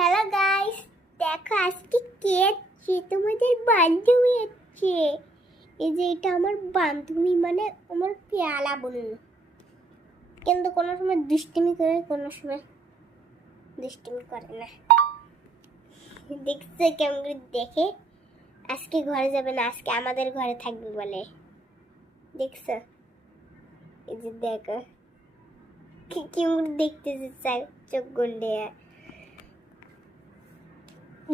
Hello guys, দেখো আজকে কে আছে? তোমাদের বান্ধবী আছে। এই যে এটা আমার বান্ধবী, মানে আমার পেয়ালা বন্ধু। কিন্তু কোনো সময় দুষ্টিমি করে, কোনো সময় দুষ্টিমি করে না। দেখছে কেমন করে দেখে। আজকে ঘরে যাবে না, আজকে আমাদের ঘরে থাকবে বলে। দেখছো? এই যে দেখো কেমন দেখতেছে, চাই চোখ গন্ডে।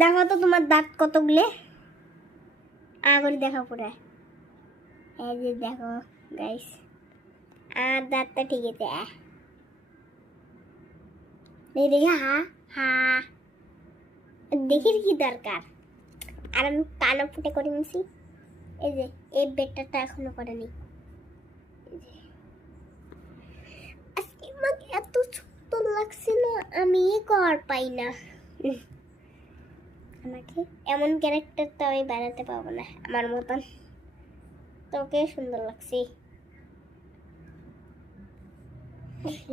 দেখো তো তোমার দাঁত কতগুলো আঙুল দেখা পুরা। এই যে দেখো গাইস, আর দাঁতটা ঠিক আছে। দেখি হা হা দেখির কি দরকার। আর আমি কালো ফুটে করে নিছি। এই যে এই বেটাটা এখনো করেনি। আজকে আমাকে এত সুন্দর লাগছে না, আমি কর পাই না। আমাকে এমন ক্যারেক্টার তো আমি বানাতে পারবো না আমার মতন। তোকে সুন্দর লাগছে।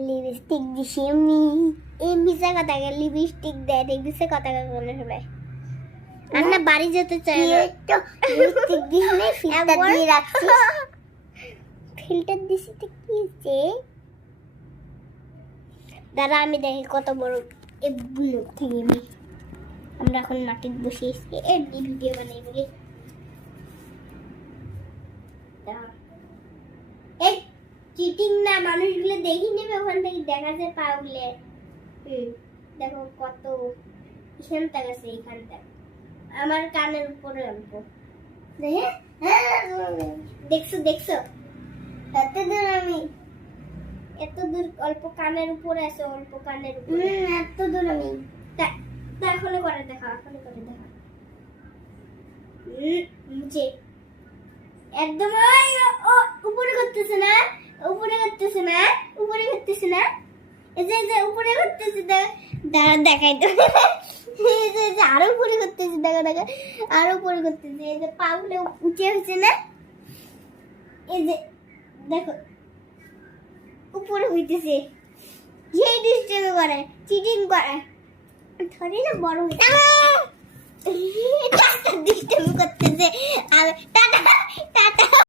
লিপস্টিক দিছি আমি। এই মিশা কথা, লিপস্টিক দেয় দেখতেছে কথা বলে শোনায়। আর না বাড়ি যেতে চাই না, লিপস্টিক দিলে ফিল্টার দিয়ে রাখছি। ফিল্টার দিছি তো কি যে দাদা, আমি দেখি কত বড় এ বুনো ক্লিমি। আমরা এখন মাটির বসিয়েছি, এর ভিডিও বানাই বলি। এই চিটিং না, মানুষগুলো দেখি নেবে ওখান থেকে, দেখা যায় পাউলে। দেখো কত এখানটা গেছে, এইখানটা আমার কানের উপরে অল্প। দেখছো দেখছো, এত দূর আমি, এত দূর অল্প কানের উপরে আছে, অল্প কানের উপরে এত দূর আমি। এখনো করে দেখা, এখনো করে দেখা। নিচে একদম উপরে করতেছে না, উপরে করতেছে না, উপরে করতেছে না। এই যে উপরে করতেছে, দেখাই তো। এই যে আরো উপরে করতেছে, দেখা দেখা আরো উপরে করতেছে। এই যে পাগুলো উঠে হচ্ছে না, এই যে দেখো উপরে হইতেছে। এই ডিস্টার্ব করে, চিটিং করে, ধরে না বড় হইতে ডিস্টার্ব করতেছে। Tata tata.